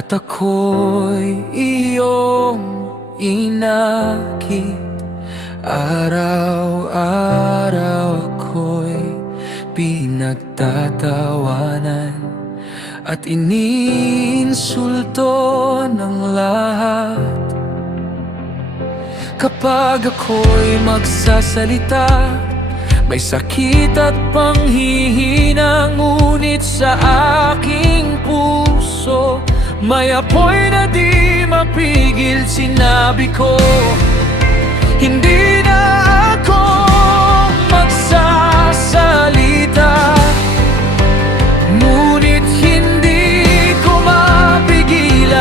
at ako'y iyong inakit. Araw-araw ako'y pinagtatawanan at iniinsulto ng lahat. Kapag ako'y magsasalita, may sakit at panghihina, ngunit sa aking puso may apoy na di mapigil. Sinabi ko, hindi na ako magsasalita, ngunit hindi ko mapigilan.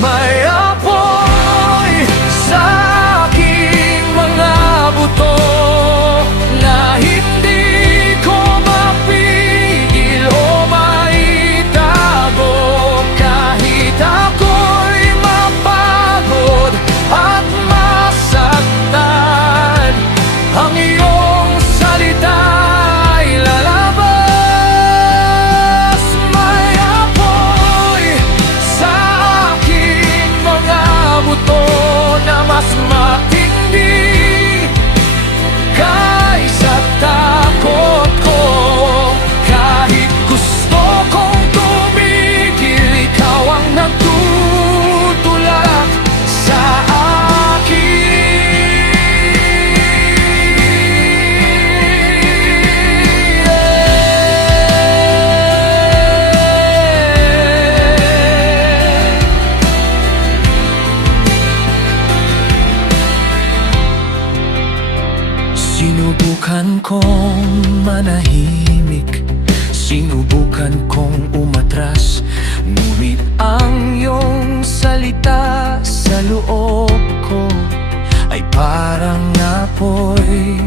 May apoy sa aking mga buto na hindi ko mapigil o maitago. Kahit ako'y mapagod at masaktan, ang iyong salita ay lalabas. May apoy sa aking mga buto na mas matindi kaysa takot ko. Kahit gusto kong tumigil, ikaw ang nagtutulak sa sinubukan kong manahimik, sinubukan kong umatras, ngunit ang iyong salita sa loob ko ay parang apoy